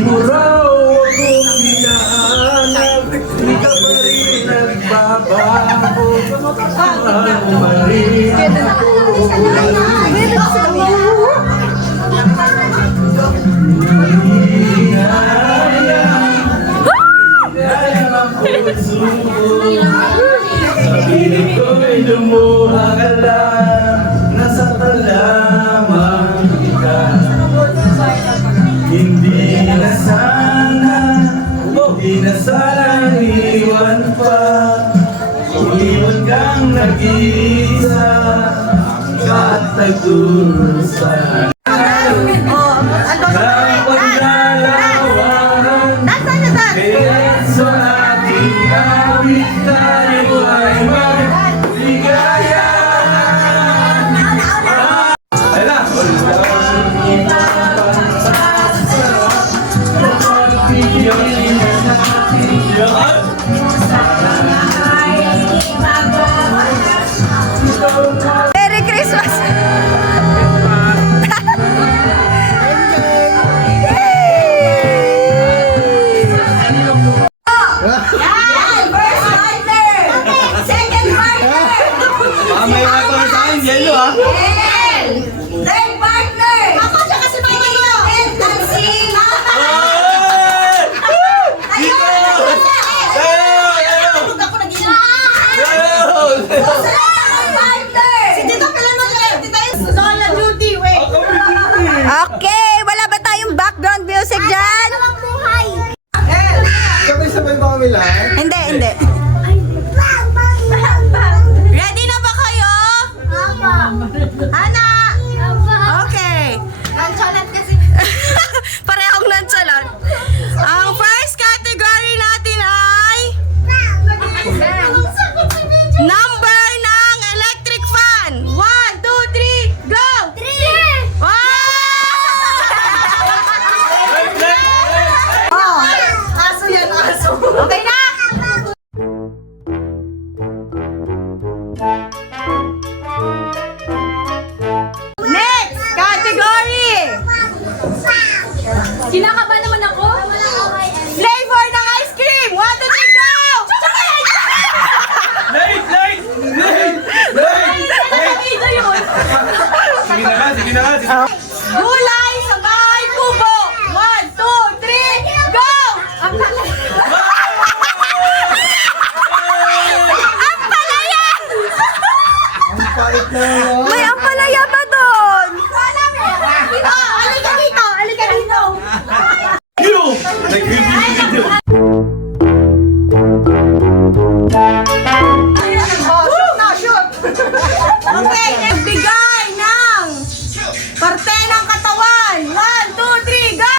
mo raw akong hinahanap, di ka pa rin nagbabago. Ano pa rin sabihin ko'y lumuha ka lang, nasa talamang kita. Hindi na sana iwan pa, iwan kang nag-iisa, at nagdurusan. Kaya sa ating awit tayo ay magligaya. Ayun na! Merry Christmas! May mga sa akin, yelo ah. Third partner! Ako siya kasi may iyo! And dancing! Ayun! Ayun! Ako nag-ilang! Third partner! Si Tito pala mo siya! Tito yung Zola Duty! Wait! Okay, wala ba tayong background music dyan? Sabay-sabay ba kami lahat? Hindi, hindi. Ready na ba kayo? Ana! Okay. Nonchalant kasi. Parehong nonchalant. Ang first category natin ay number ng electric fan. 1, 2, 3, go! 3! Wow! Aso yan, aso. Okay na! Next category! Kinakabahan naman ako. Flavor ng ice cream! 1, 2, 3, go! Late! Late! Late! Late! Ito yun. Sige na nga, sige na nga. Gulay sa bahay kubo! 1, 2, 3, go! Ang palaya! Ang pait na yun. May ampalaya ba doon? Halika dito. Halika dito. Nag-video. Okay, nagbigay ng parte ng katawan. 1, 2, 3, go!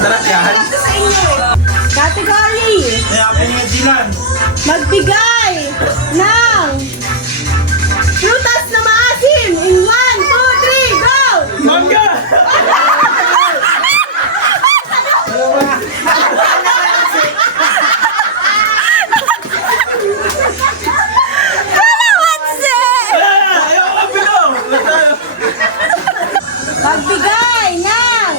Sarap yan. Category! Kaya pinedilan. Magbigay ng prutas na maasim in 1, 2, 3, go! Mangga! Kalamansi! Ayaw ka pino! Magbigay ng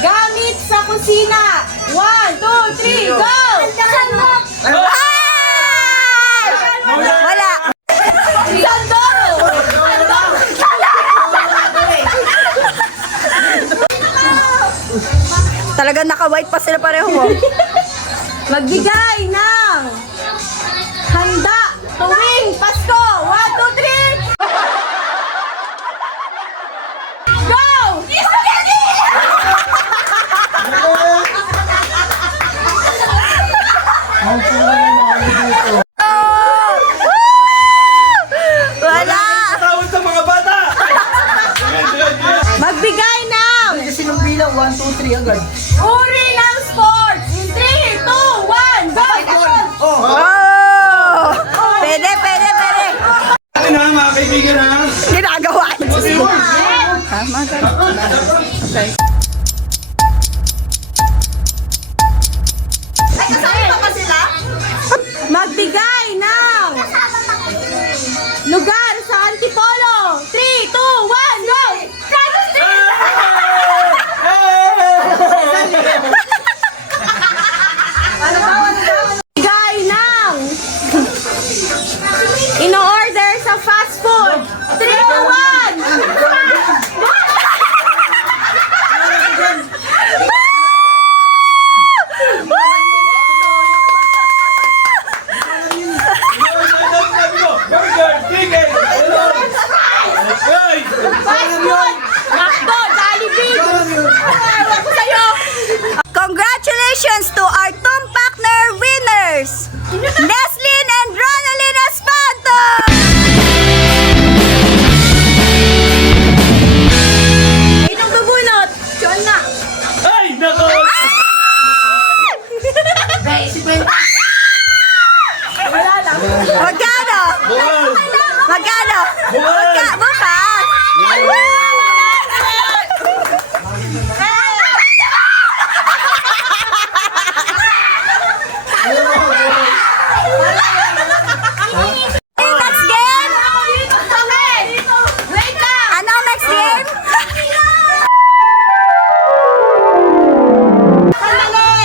gamit sa kusina. 1, 2, 3, go! Ay! Wala. Sandoro! Talagang naka-white pa sila pareho. Magbigay ng handa tuwing Pasko. 1, 2, 3. Go! Spaghetti! Wala! Tawad sa mga bata! Magbigay ng Kasi nung bilang 1, 2, 3 agad. uri ng sports in 3, 2, 1, go! Oh! Oh! Pwede, pwede, pwede. Ano na mga kaibigan ha? Ginagawa. Tama ka. Okay. Congratulations to our Tumpakner winners, Leslyn and Ronaldin Espanto! Itong bubunot, John na. Ay, nako! Wala lang. Magkano? Bukas! Magkano? Bukas! Bukas! Next game? Ano next game?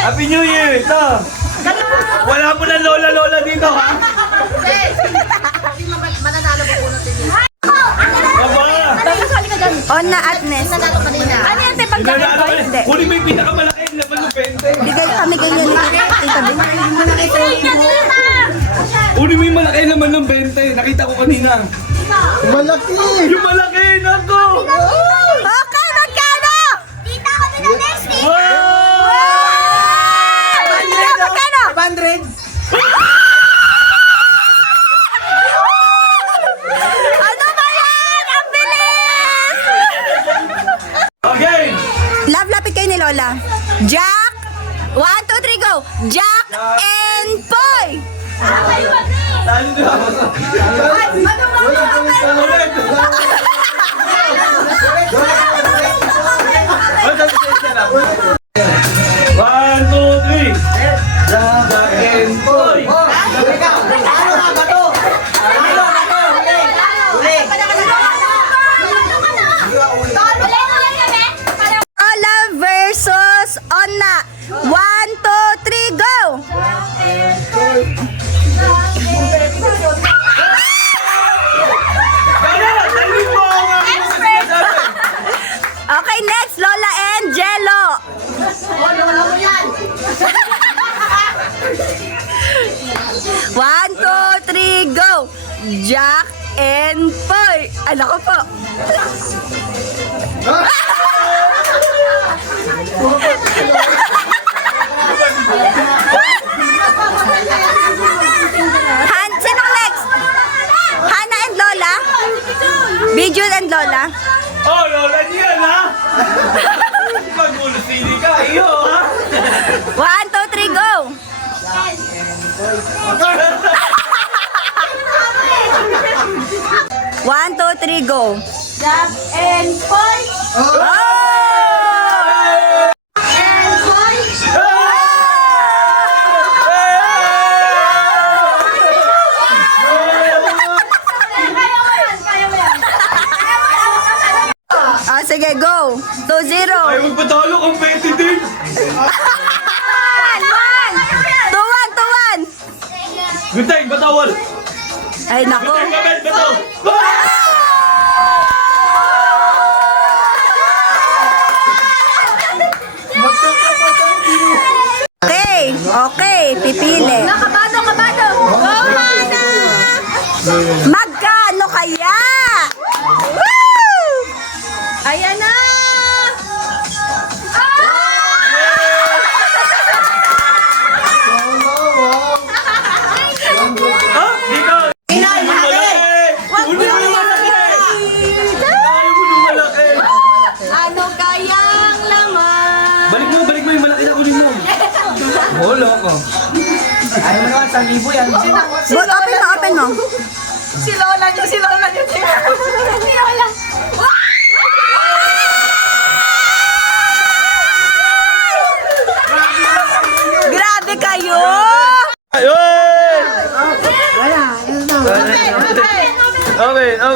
Happy New Year! Ito! Wala mo na lola-lola dito, ha? Aba! On na Agnes. Ano yung tipag jacket ko? Hindi. Huli mo yung pinakamalaki yung laman ng 20. Bigay kami ganyan. Tita, Huli mo yung malaki yung laman ng 20. Nakita ko kanina. Malaki! Yung malaki! Nako! Okay, magkano? Wow! Magkano? 500! Ano ba yan? Ang bilis! Okay! Love, lapit kayo ni Lola. Jack! 1, 2, 3, go! Jack and Poy! Talo na ako. Ulit! One, two, three. Jack and Boy. Lola versus Onna. 1, 2, 3, go! Kaya! Talim mo ang aking mga sinasabi. Okay, next, Lola and Jello. One, two, three, go! Jack and Poy. Ano ko po? Sinong next? Hana and Lola? Bijun and Lola? Oh, lola niyan, ha? Magulusili ka, iyo, ha? 1, 2, 3, go! One, two, three, go! Jack and Poy. Oh! And Poy. Kaya mo yan. Ah, sige, go! 2-0! Ay, magpatalo kang 20 din. 2-1! Guntay, batawal. Ay, nako! Guntay, babel, bataw. Okay, okay, pipili. Kabado, kabado. Go, Hana. Magkano kaya? Woo! Ayan na. Ha? Dito. Huli mo malaki. Huli mo malaki. Huli mo malaki. Ano kayang laman? Balik mo yung malaki na huli mo. Wala ka. Ayaw mo naman, 1,000 yan. Open mo. Si Lola niyo. Si Lola. Grabe kayo! Ayun! Okay. Okay.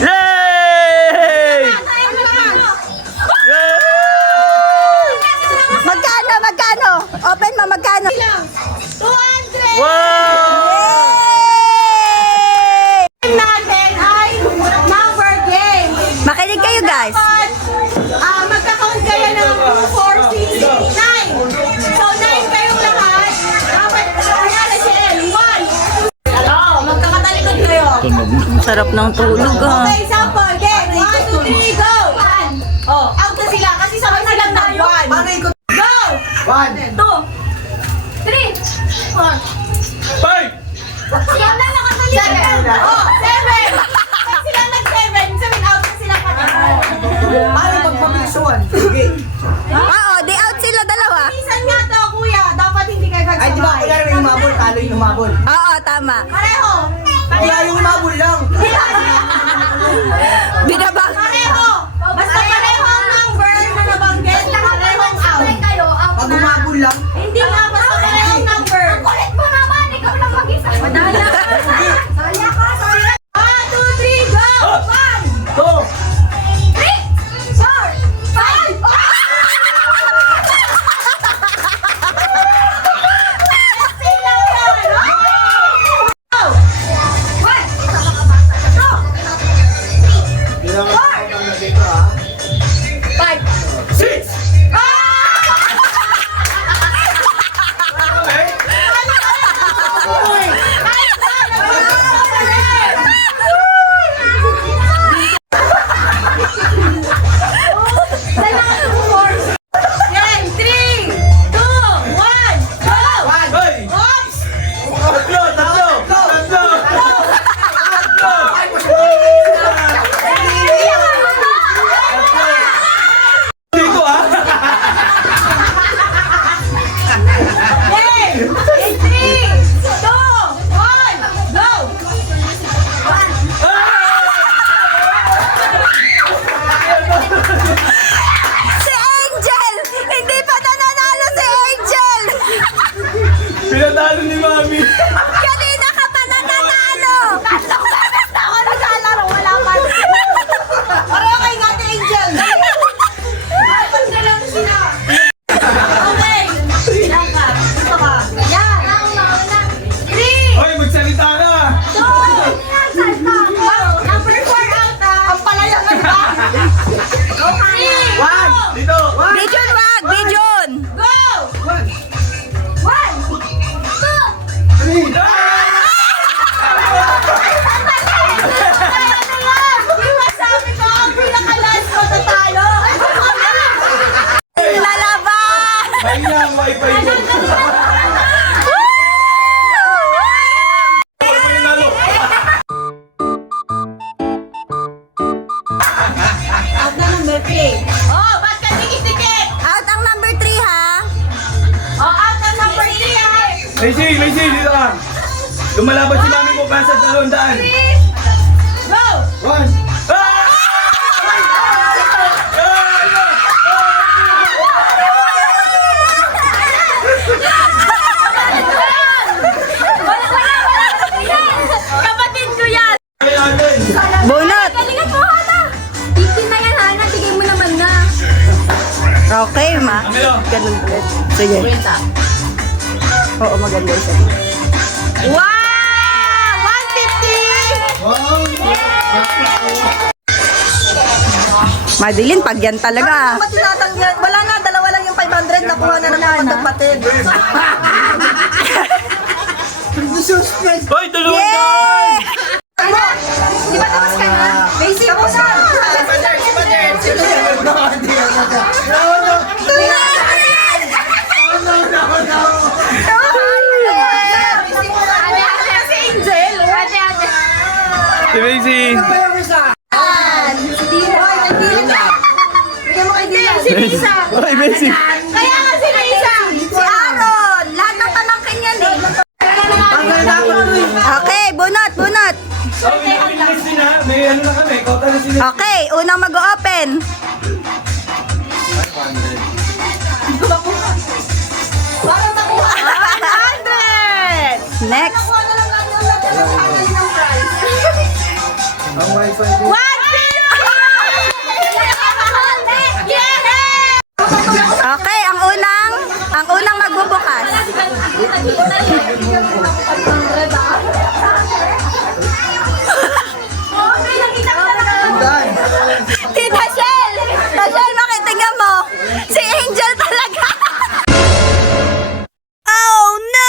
Yay! Yay! Magkano? Open mo, magkano? 200. Wow! Yay! Natin ay number game. Makinig kayo, guys. Magkakount kayo ng 4, 6, 9. So, 9 kayong lahat. Dapat, kanyari si El, 1. Magkakatalikod kayo. Sarap ng tulog, ah. Okay, sample. Game. 1, 2, 3, go. Oh, out na sila kasi sabay silang nag 1. Go! Ayun na ang wifi ko. Wala pa nanalo. Out na number 3. Oh, ba't ka dikit-dikit? Out ang number 3 ha. Oh, out ang number 3 ha. Macy, dito ka. Lumalaban si mami mo para sa 200. Go! One. Kapatid ko yan! Bunot. Galingan mo, Hana! 15 na yan, Hana. Bigay mo naman na. Okay, ma. Amelo. Ganun ulit. Sige. Oo, maganda siya. Wow! 150! Wow. Madilin, pag yan talaga. Ba't tinatanggal? Wala na, dalawa lang yung 500 nakuha na ng kapatid-patid. Suspect. Hoy, 200! Di ba tapos ka na? Basic mo na. Si Angel. Ate. Si Macy. Bigyan mo kay Dylan. Si Lisa. Hoy, Macy. Kaya nga si Lisa. Si Aaron. Lahat ng pamangkin yan eh. Okay, bunot. Oh, pinipilis din ha. May ano na kami. Kota na sila. Okay, unang mag-open. Para makuha. 100! Next. Nakuha na lang natin ang lahat ng prize. Ang wifi din. Okay, ang unang magbubukas. Done. Tita Shell! Shell, makitingnan mo. Si Angel talaga. Oh, no!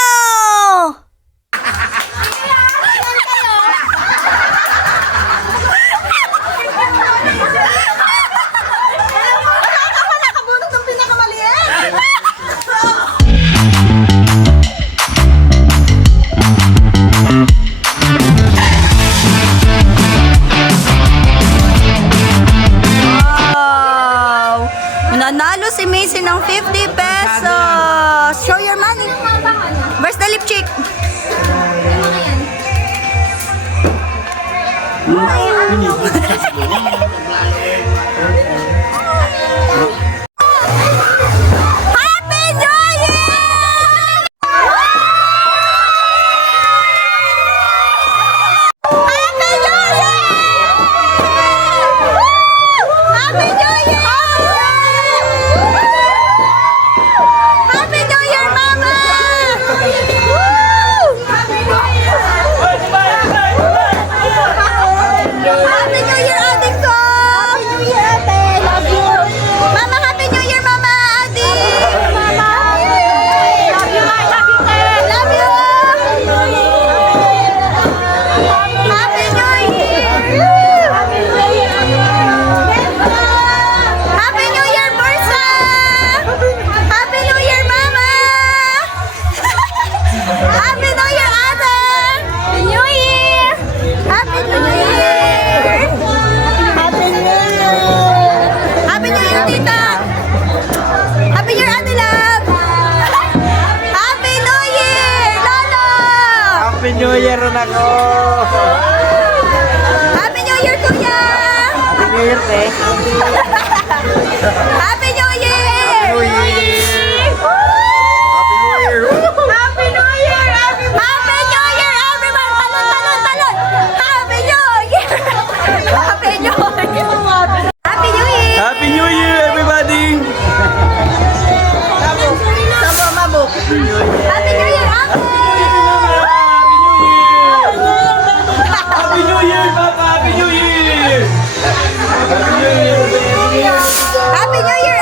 Nakabunot ng pinakamaliit. Wow! Nanalo si Macy ng 50 pesos. Show your money. Where's the lip cheek? Happy New Year! Happy New Year! Happy New Year! Happy New Year, Mama! Happy New Year, Ate ko! Happy New Year, Ate! Love you! Mama, Happy New Year, Mama! Ate! Mama! Love you, Mama! Love you! Happy New Year! Happy New Year, Bursa! Happy New Year, Mama! Happy New Year, Ate! Happy New Year! Happy New Year! Happy New Year! Happy New Year, Tita! Happy New Year, Ate Love! Happy New Year, Lolo! Happy New Year na ko. Happy New Year, Kuya! Happy New Year, eh. Happy New Year! Happy New Year. Happy New Year, everyone! Happy New Year, everyone! Talon! Happy New Year! Happy New Year! Happy New Year! Happy New Year, everybody! Sabo, mabok. Happy New Year, Ate! Happy New Year, Papa! Happy New Year! Happy New Year! Happy New Year,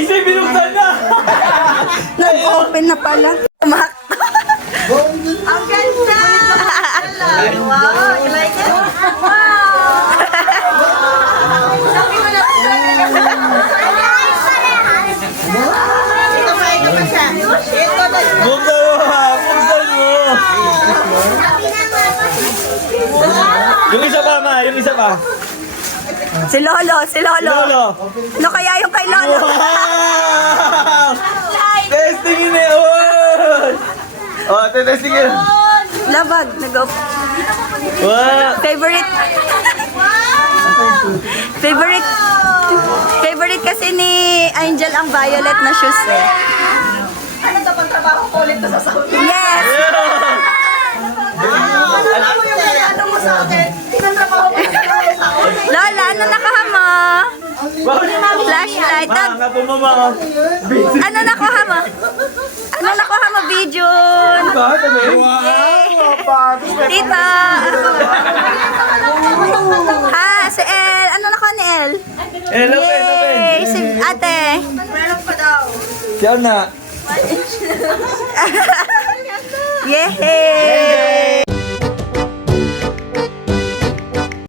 Easy, binuksan na! Nag-open na pala. Umak. Ang ganda! Wow, you like it? Wow! Sabi mo na ito pa siya. Ito na. Buksan mo ha! Buksan mo! Yung isa pa, ma! Yung isa pa! Si Lolo, si Lolo. Lolo! Ano kaya yung kay Lolo? Wow! Testing yun eh! Oh, testing yun! Labag, nag-op. Wow! Favorite. Favorite. Favorite kasi ni Angel ang violet na shoes eh. Ano daw pang trabaho ko ulit sa Saudi? Yes! Ano mo yung ano mo sa akin? Tinatrabaho ko sa Saudi. Lola, ano nakuha mo? Flashlight. Ma, nga po mama! Ano nakuha mo? Ano nakuha mo, Bijon? Ba, tabi? Tita. Ha, si El. Ano nakuha ni El? Eh, lapin, lapin! Yay! Si ate. Meron pa daw. Siya na! Yay!